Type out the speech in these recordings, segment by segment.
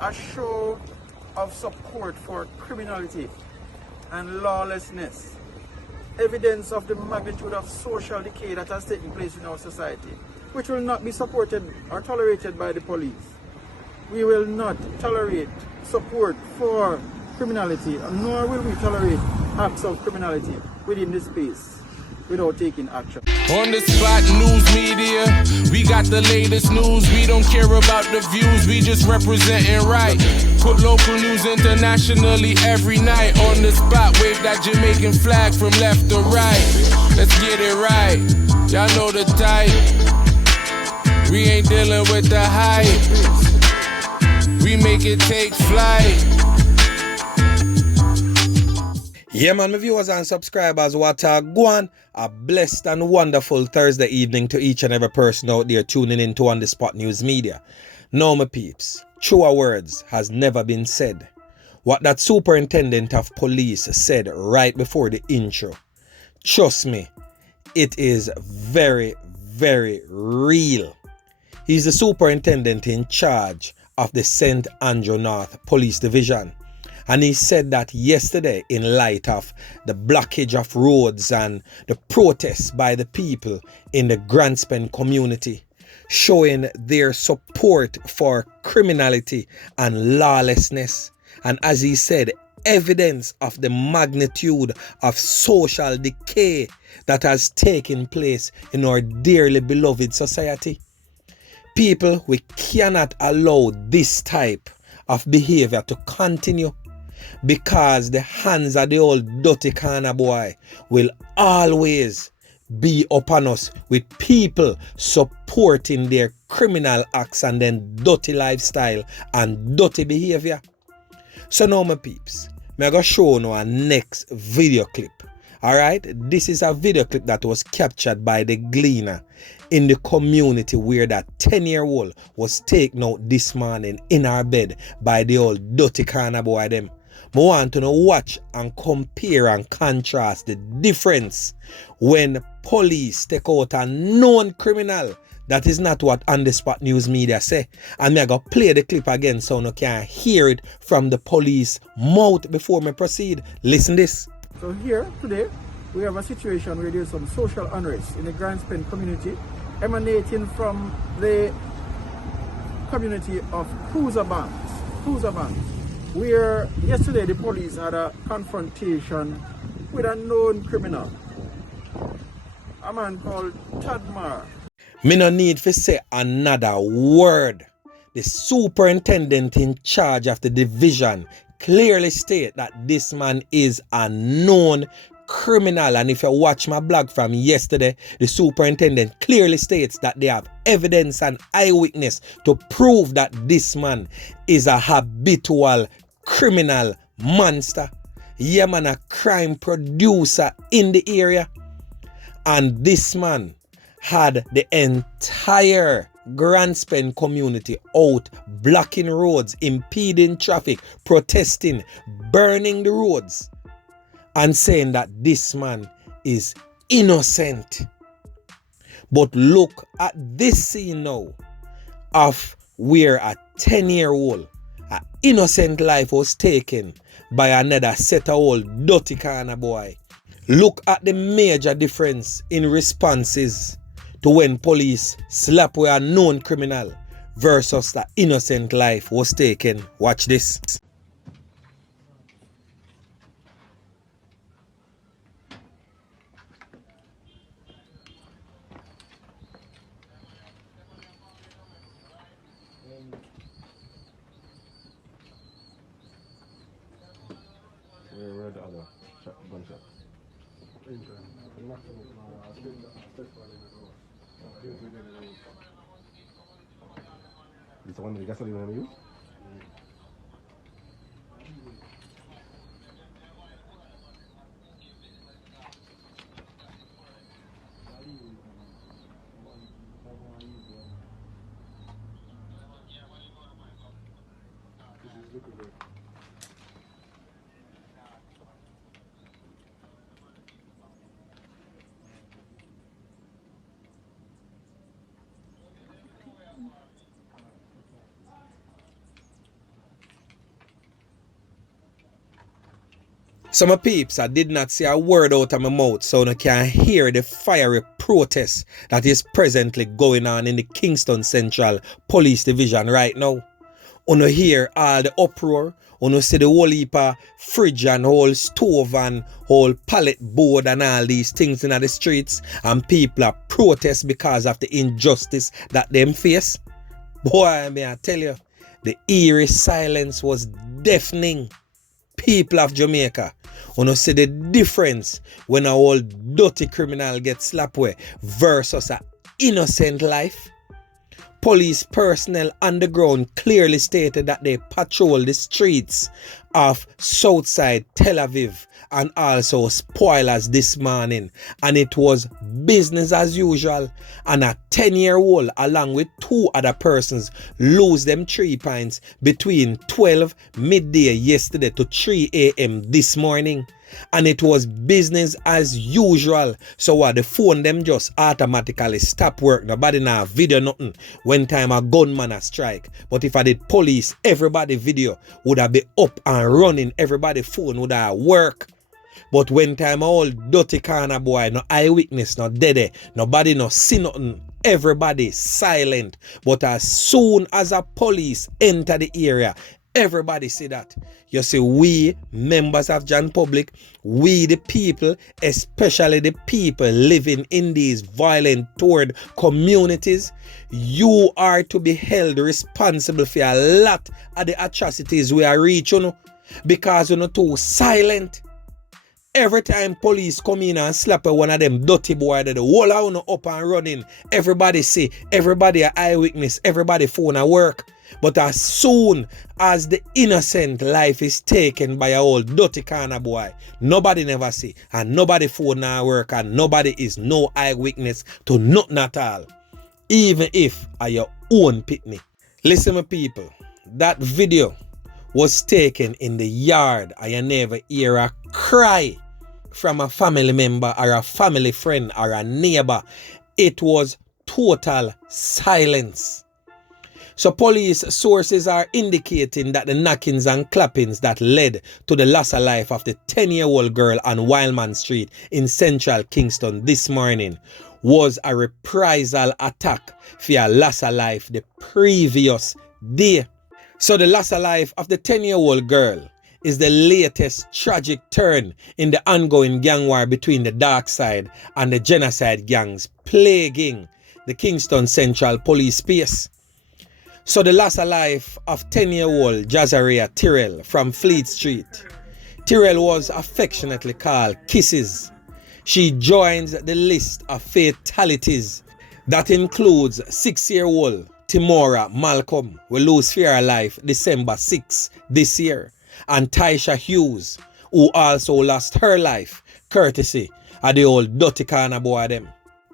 a show of support for criminality and lawlessness, evidence of the magnitude of social decay that has taken place in our society, which will not be supported or tolerated by the police. We will not tolerate support for criminality, nor will we tolerate acts of criminality within this space without taking action. On the spot news media, we got the latest news. We don't care about the views, we just representing right. Put local news internationally every night. On the spot, wave that Jamaican flag from left to right. Let's get it right, y'all know the type. We ain't dealing with the hype, we make it take flight. Yeah, man, my viewers and subscribers, what a go on. A blessed and wonderful Thursday evening to each and every person out there tuning in to On The Spot News Media. Now, my peeps, truer words has never been said. What that superintendent of police said right before the intro, trust me, it is very, very real. He's the superintendent in charge of the St. Andrew North Police Division. And he said that yesterday in light of the blockage of roads and the protests by the people in the Grandspend community, showing their support for criminality and lawlessness. And as he said, evidence of the magnitude of social decay that has taken place in our dearly beloved society. People, we cannot allow this type of behavior to continue, because the hands of the old dirty corner boy will always be upon us, with people supporting their criminal acts and then dirty lifestyle and dirty behavior. So now, my peeps, I'm going to show you our next video clip. Alright, this is a video clip that was captured by the Gleaner in the community where that 10-year-old was taken out this morning in her bed by the old dirty corner boy them. I want to watch and compare and contrast the difference when police take out a known criminal. That is not what On The Spot News Media say. And I'm going to play the clip again so you can hear it from the police mouth before me proceed. Listen this. So here today, we have a situation where there's some social unrest in the Grandspend community emanating from the community of cruiser bands, where yesterday the police had a confrontation with a known criminal, a man called Tadmar. Me no need to say another word. The superintendent in charge of the division clearly state that this man is a known criminal. And if you watch my blog from yesterday, the superintendent clearly states that they have evidence and eyewitness to prove that this man is a habitual criminal monster. Yeah, man, a crime producer in the area. And this man had the entire Grandspend community out, blocking roads, impeding traffic, protesting, burning the roads, and saying that this man is innocent. But look at this scene now of where a 10-year-old, an innocent life was taken by another set of old dirty corner boy. Look at the major difference in responses to when police slap with a known criminal versus the innocent life was taken. Watch this. Where the other gunshot? This one the gasoline we use? Some peeps, I did not say a word out of my mouth, so I can hear the fiery protest that is presently going on in the Kingston Central Police Division right now. Uno hear all the uproar, uno see the whole heap of fridge and whole stove and whole pallet board and all these things in the streets, and people are protest because of the injustice that them face. Boy, may I tell you, the eerie silence was deafening. People of Jamaica, uno see the difference when a whole dirty criminal gets slapped away versus an innocent life. Police personnel on the ground clearly stated that they patrol the streets of Southside, Tel Aviv, and also Spoilers this morning, and it was business as usual. And a 10-year-old along with 2 other persons lose them 3 pints between 12 midday yesterday to 3 a.m. this morning. And it was business as usual. So what, the phone them just automatically stop work. Nobody now video nothing when time a gunman a strike. But if I did police, everybody video would have been up and running. Everybody phone would have work. But when time all dirty corner boy, no eyewitness, no dead, nobody no see nothing. Everybody silent. But as soon as a police enter the area, everybody see that. You see, we members of Jan Public, we the people, especially the people living in these violent toward communities, you are to be held responsible for a lot of the atrocities we are reaching, because you're not too silent. Every time police come in and slap one of them dirty boy, the whole of up and running, everybody see, everybody an eyewitness, everybody phone at work. But as soon as the innocent life is taken by a old dirty corner boy, nobody never see, and nobody phone at work, and nobody is no eyewitness to nothing at all, even if are your own pitney. Listen, my people, that video was taken in the yard, and you never hear a cry from a family member or a family friend or a neighbor. It was total silence. So police sources are indicating that the knockings and clappings that led to the loss of life of the 10-year-old girl on Wildman Street in central Kingston this morning was a reprisal attack for a loss of life the previous day. So the loss of life of the 10-year-old girl is the latest tragic turn in the ongoing gang war between the Darcsyde and the Genasyde gangs plaguing the Kingston Central Police space. So the loss of life of 10-year-old Jezariah Tyrell from Fleet Street. Tyrell was affectionately called Kisses. She joins the list of fatalities that includes 6-year-old Timora Malcolm, will lose her life December 6 this year, and Taysha Hughes, who also lost her life courtesy of the old dirty corner boy them.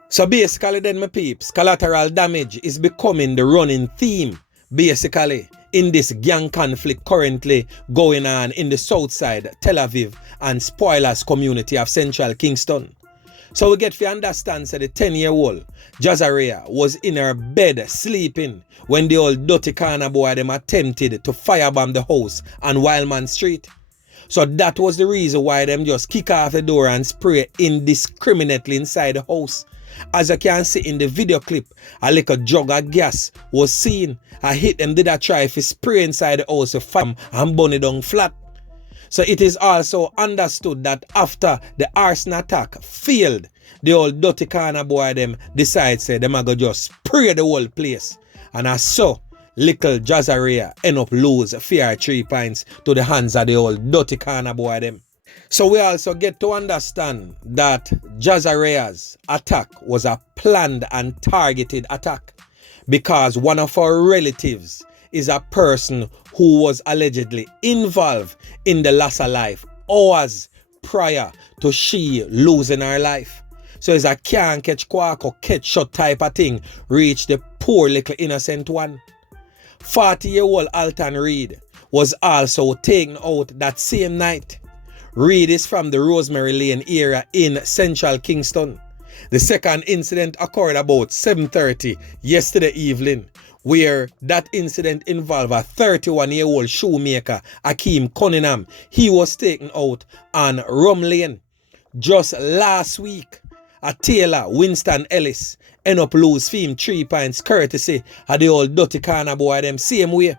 So basically then, my peeps, collateral damage is becoming the running theme basically in this gang conflict currently going on in the Southside, Tel Aviv and Spoilers community of central Kingston. So we get to understand that the 10-year-old Jezariah was in her bed sleeping when the old dirty corner boy them attempted to firebomb the house on Wildman Street. So that was the reason why them just kick off the door and spray indiscriminately inside the house. As you can see in the video clip, a little jug of gas was seen. A hit them did a try to spray inside the house to fire and burn it down flat. So it is also understood that after the arson attack failed, the old dirty corner boy them decide say them are going to just spray the whole place. And as so, little Jezariah end up lose 3 pints to the hands of the old dirty corner boy them. So we also get to understand that Jezariah's attack was a planned and targeted attack because one of our relatives is a person who was allegedly involved in the loss of life hours prior to she losing her life. So it's a can't catch quack or catch shot type of thing reach the poor little innocent one. 40-year-old Alton Reed was also taken out that same night. Reed is from the Rosemary Lane area in central Kingston. The second incident occurred about 7:30 yesterday evening where that incident involved a 31-year-old shoemaker, Akeem Cunningham. He was taken out on Rum Lane. Just last week, a tailor, Winston Ellis, end up lose him 3 points courtesy of the old dirty corner boy them same way.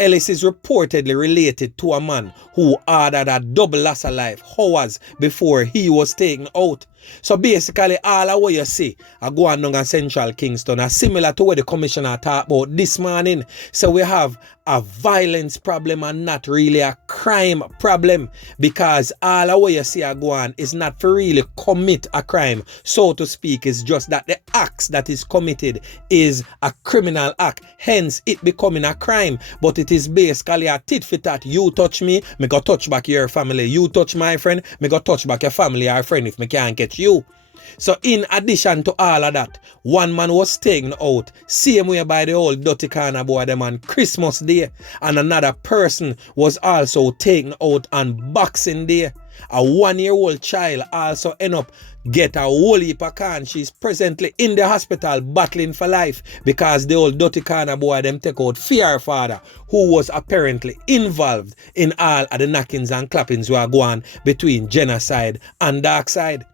Ellis is reportedly related to a man who ordered a double loss of life hours before he was taken out. So basically all of what you see are going on in Central Kingston are similar to what the commissioner talked about this morning. So we have a violence problem and not really a crime problem, because all of what you see are going is not for really commit a crime, so to speak. It's just that the acts that is committed is a criminal act, hence it becoming a crime. But it is basically a tit for tat. You touch me go touch back your family. You touch my friend, me go touch back your family or friend if me can't get you. So in addition to all of that, one man was taken out same way by the old dirty corner boy them on Christmas Day, and another person was also taken out on Boxing Day. A 1-year-old child also end up get a whole heap of can. She's presently in the hospital battling for life because the old dirty corner boy them take out her father, who was apparently involved in all of the knockings and clappings were going between Genasyde and Darcsyde.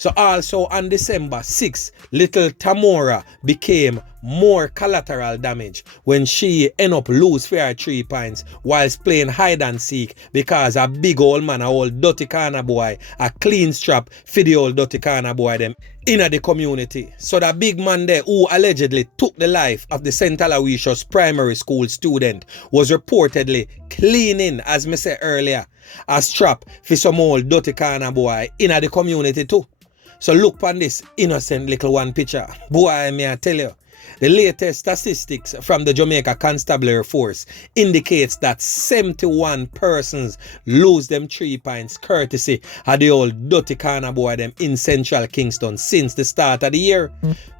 So also on December 6, little Tamora became more collateral damage when she end up lose for her 3 points whilst playing hide and seek because a big old man, a old dirty corner boy, a clean strap for the old dirty corner boy them in the community. So the big man there who allegedly took the life of the St. Aloysius primary school student was reportedly cleaning, as me said earlier, a strap for some old dirty corner boy in the community too. So look on this innocent little one picture. Boy, may I tell you, the latest statistics from the Jamaica Constabulary Force indicates that 71 persons lose them 3 points courtesy of the old dirty corner boy them in Central Kingston since the start of the year.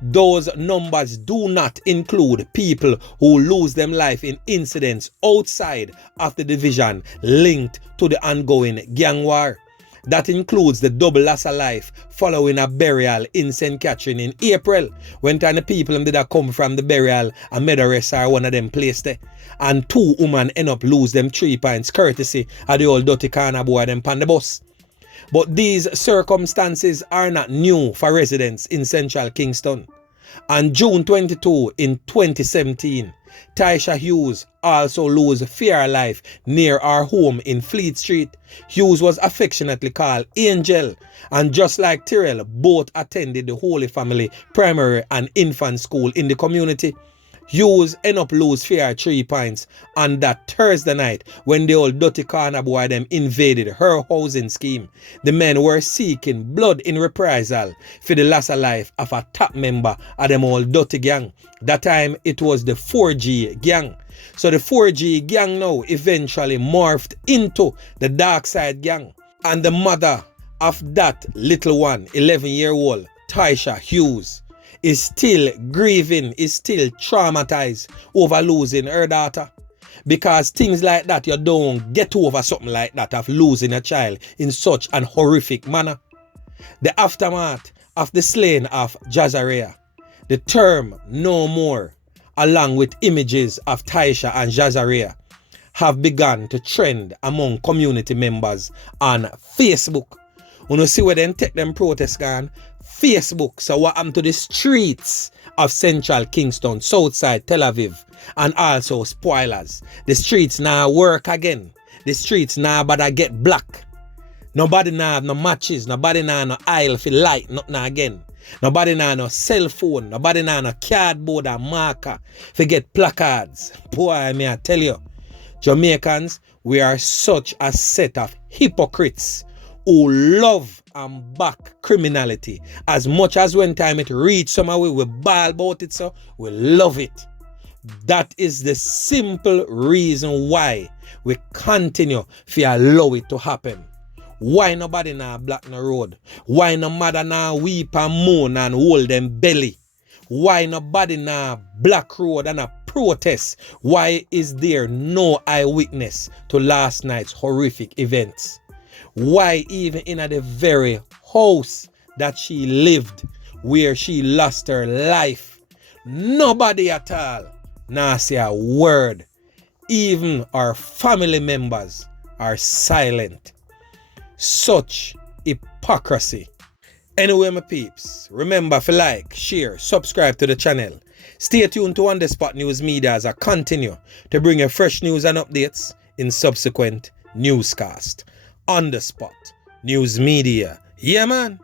Those numbers do not include people who lose them life in incidents outside of the division linked to the ongoing gang war. That includes the double loss of life following a burial in St. Catherine in April, when the people did come from the burial and made a rest or one of them placed there. And 2 women end up lose them 3 points courtesy of the old dirty corner boy them on the bus. But these circumstances are not new for residents in Central Kingston. On June 22 in 2017, Taysha Hughes also lose her life near our home in Fleet Street. Hughes was affectionately called Angel, and just like Tyrell, both attended the Holy Family Primary and Infant School in the community. Hughes end up lose her 3 points on that Thursday night when the old dirty corner boy them invaded her housing scheme. The men were seeking blood in reprisal for the loss of life of a top member of them old dirty gang. That time it was the 4G gang. So the 4G gang now eventually morphed into the Darcsyde gang. And the mother of that little one, 11-year-old Taysha Hughes, is still grieving, is still traumatized over losing her daughter. Because things like that, you don't get over something like that of losing a child in such an horrific manner. The aftermath of the slaying of Jezariah, the term "no more," along with images of Taysha and Jezariah, have begun to trend among community members on Facebook. When you see where they take them protests gone, Facebook. So what happened to the streets of Central Kingston, Southside, Tel Aviv, and also spoilers? The streets now work again. The streets now but get black. Nobody now have no matches. Nobody now no aisle for light, nothing again. Nobody now no cell phone. Nobody now no cardboard or marker for get placards. Boy, may I tell you, Jamaicans, we are such a set of hypocrites who love and back criminality as much as when time it reach somewhere we bawl about it, so we love it. That is the simple reason why we continue to allow it to happen. Why nobody now block the road? Why no mother now weep and moan and hold them belly? Why nobody now block road and a protest? Why is there no eyewitness to last night's horrific events? Why even in the very house that she lived, where she lost her life, nobody at all nah say a word. Even our family members are silent. Such hypocrisy. Anyway, my peeps, remember to like, share, subscribe to the channel. Stay tuned to On The Spot News Media as I continue to bring you fresh news and updates in subsequent newscast. On The Spot News Media. Yeah, man.